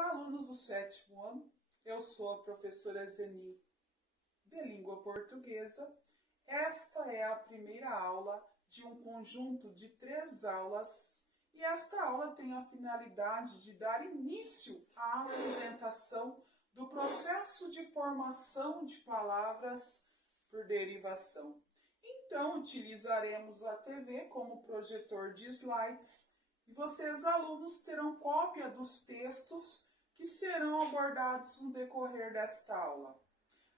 Olá, alunos do 7º ano. Eu sou a professora Zeni, de Língua Portuguesa. Esta é a primeira aula de um conjunto de 3 aulas e esta aula tem a finalidade de dar início à apresentação do processo de formação de palavras por derivação. Então, utilizaremos a TV como projetor de slides e vocês, alunos, terão cópia dos textos que serão abordados no decorrer desta aula.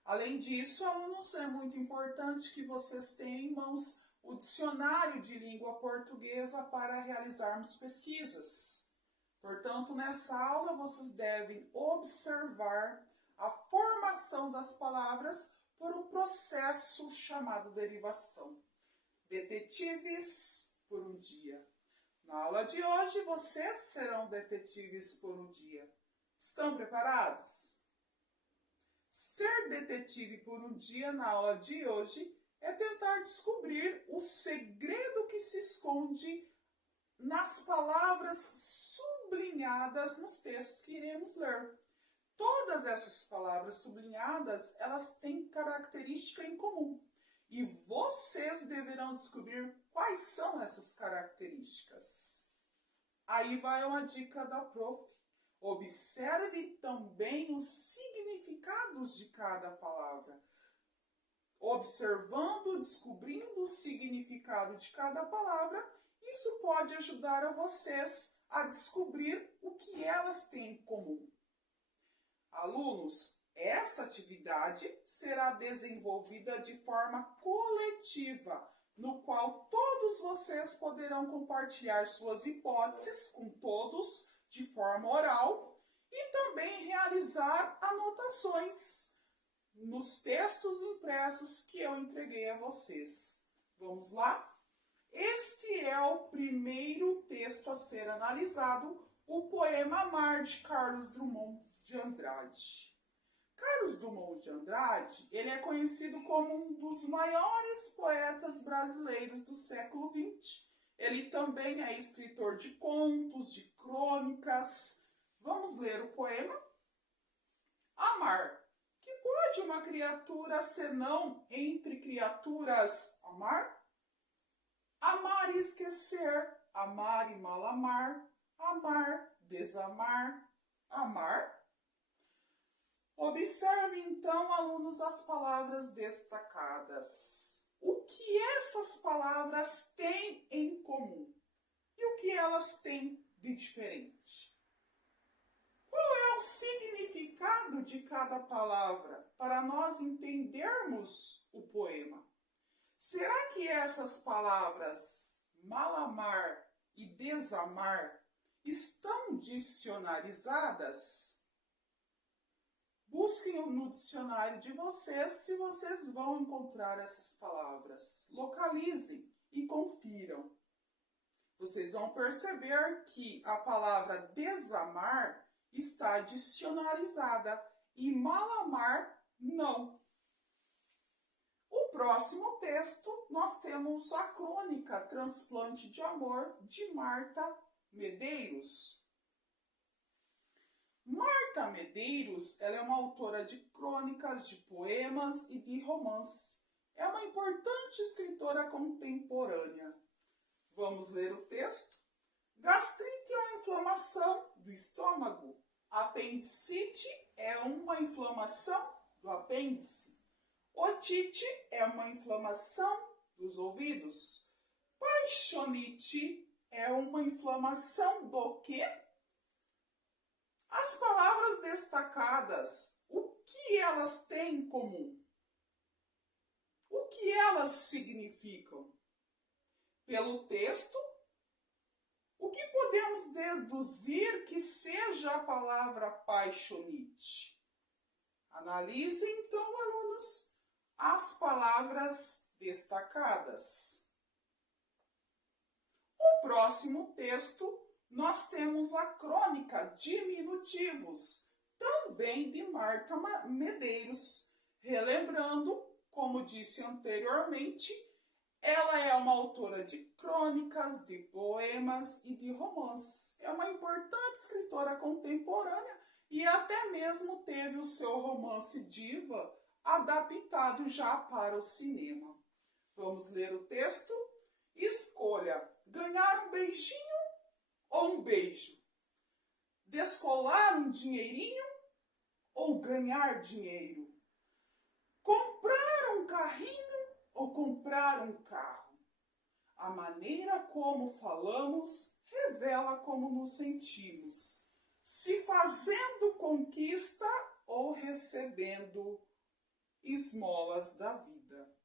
Além disso, alunos, é muito importante que vocês tenham em mãos o dicionário de língua portuguesa para realizarmos pesquisas. Portanto, nessa aula, vocês devem observar a formação das palavras por um processo chamado derivação. Detetives por um dia. Na aula de hoje, vocês serão detetives por um dia. Estão preparados? Ser detetive por um dia na aula de hoje é tentar descobrir o segredo que se esconde nas palavras sublinhadas nos textos que iremos ler. Todas essas palavras sublinhadas, elas têm característica em comum. E vocês deverão descobrir quais são essas características. Aí vai uma dica da prof. Observe também os significados de cada palavra. Observando, descobrindo o significado de cada palavra, isso pode ajudar a vocês a descobrir o que elas têm em comum. Alunos, essa atividade será desenvolvida de forma coletiva, no qual todos vocês poderão compartilhar suas hipóteses com todos de forma oral e também realizar anotações nos textos impressos que eu entreguei a vocês. Vamos lá? Este é o primeiro texto a ser analisado, o poema Mar, de Carlos Drummond de Andrade. Carlos Drummond de Andrade, ele é conhecido como um dos maiores poetas brasileiros do século XX. Ele também é escritor de contos, de crônicas. Vamos ler o poema? Amar. Que pode uma criatura senão entre criaturas amar? Amar e esquecer, amar e mal amar, amar, desamar, amar. Observe então, alunos, as palavras destacadas. O que essas palavras têm em comum? E o que elas têm de diferente? Qual é o significado de cada palavra para nós entendermos o poema? Será que essas palavras malamar e desamar estão dicionarizadas? Busquem no dicionário de vocês se vocês vão encontrar essas palavras. Localizem e confiram. Vocês vão perceber que a palavra desamar está dicionarizada e malamar não. O próximo texto, nós temos a crônica Transplante de Amor, de Marta Medeiros. Marta Medeiros, ela é uma autora de crônicas, de poemas e de romance. É uma importante escritora contemporânea. Vamos ler o texto? Gastrite é uma inflamação do estômago. Apendicite é uma inflamação do apêndice. Otite é uma inflamação dos ouvidos. Paixonite é uma inflamação do quê? As palavras destacadas, o que elas têm em comum? O que elas significam? Pelo texto, o que podemos deduzir que seja a palavra paixonite? Analisem então, alunos, as palavras destacadas. O próximo texto, nós temos a crônica Diminutivos, também de Marta Medeiros. Relembrando, como disse anteriormente, ela é uma autora de crônicas, de poemas e de romances. É uma importante escritora contemporânea e até mesmo teve o seu romance diva adaptado já para o cinema. Vamos ler o texto? Escolha ganhar um beijinho ou um beijo? Descolar um dinheirinho ou ganhar dinheiro? Comprar um carrinho ou comprar um carro? A maneira como falamos revela como nos sentimos, se fazendo conquista ou recebendo esmolas da vida.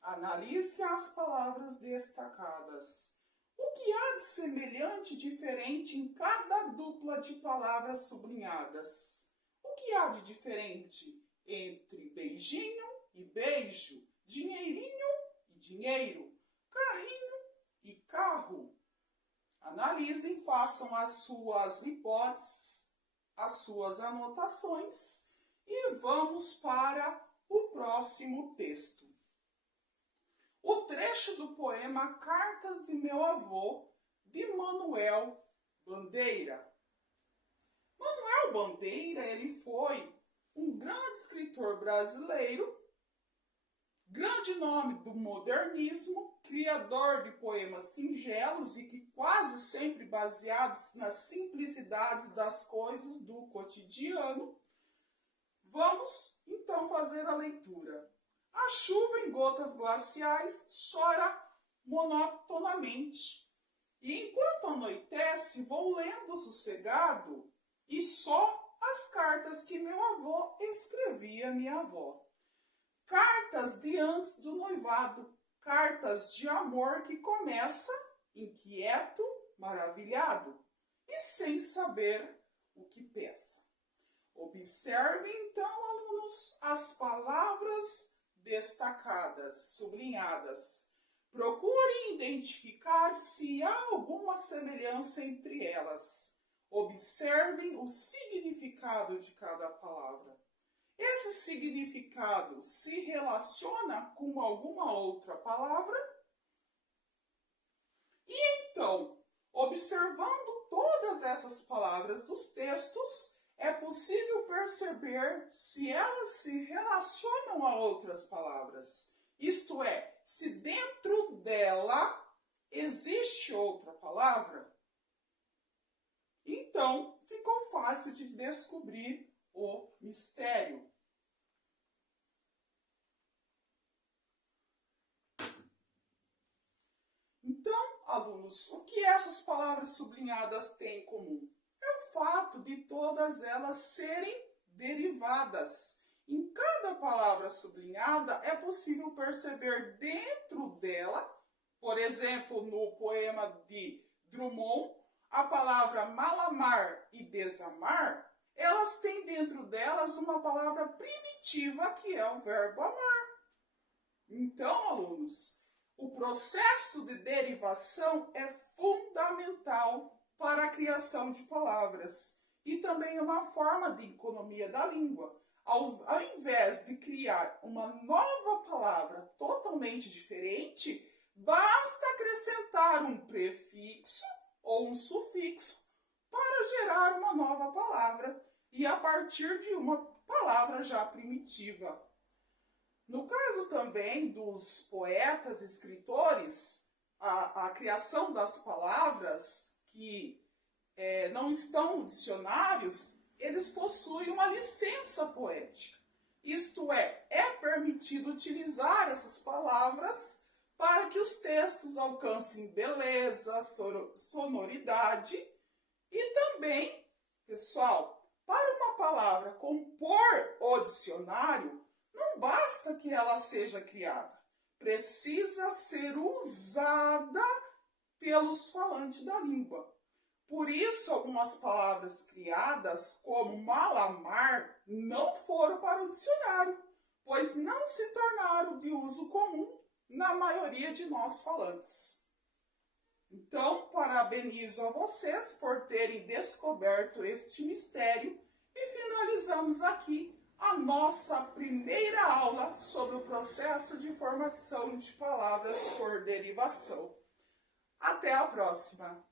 Analise as palavras destacadas. O que há de semelhante e diferente em cada dupla de palavras sublinhadas? O que há de diferente entre beijinho e beijo, dinheirinho e dinheiro, carrinho e carro? Analisem, façam as suas hipóteses, as suas anotações e vamos para o próximo texto. O trecho do poema Cartas de Meu Avô, de Manuel Bandeira. Manuel Bandeira, ele foi um grande escritor brasileiro, grande nome do modernismo, criador de poemas singelos e que quase sempre baseados nas simplicidades das coisas do cotidiano. Vamos então fazer a leitura. A chuva em gotas glaciais chora monotonamente. E enquanto anoitece, vou lendo sossegado e só as cartas que meu avô escrevia à minha avó. Cartas de antes do noivado, cartas de amor que começa inquieto, maravilhado e sem saber o que peça. Observem então, alunos, as palavras destacadas, sublinhadas. Procurem identificar se há alguma semelhança entre elas. Observem o significado de cada palavra. Esse significado se relaciona com alguma outra palavra? E então, observando todas essas palavras dos textos, é possível perceber se elas se relacionam a outras palavras. Isto é, se dentro dela existe outra palavra. Então, ficou fácil de descobrir o mistério. Então, alunos, o que essas palavras sublinhadas têm em comum? É o fato de todas elas serem derivadas. Em cada palavra sublinhada é possível perceber dentro dela, por exemplo, no poema de Drummond, a palavra malamar e desamar, elas têm dentro delas uma palavra primitiva que é o verbo amar. Então, alunos, o processo de derivação é fundamental para a criação de palavras e também é uma forma de economia da língua. Ao invés de criar uma nova palavra totalmente diferente, basta acrescentar um prefixo ou um sufixo para gerar uma nova palavra e a partir de uma palavra já primitiva. No caso também dos poetas e escritores, a criação das palavras que não estão no dicionários, eles possuem uma licença poética. Isto é permitido utilizar essas palavras para que os textos alcancem beleza, sonoridade e também, pessoal, para uma palavra compor o dicionário, não basta que ela seja criada, precisa ser usada pelos falantes da língua. Por isso, algumas palavras criadas, como malamar, não foram para o dicionário, pois não se tornaram de uso comum na maioria de nós falantes. Então, parabenizo a vocês por terem descoberto este mistério e finalizamos aqui a nossa primeira aula sobre o processo de formação de palavras por derivação. Até a próxima!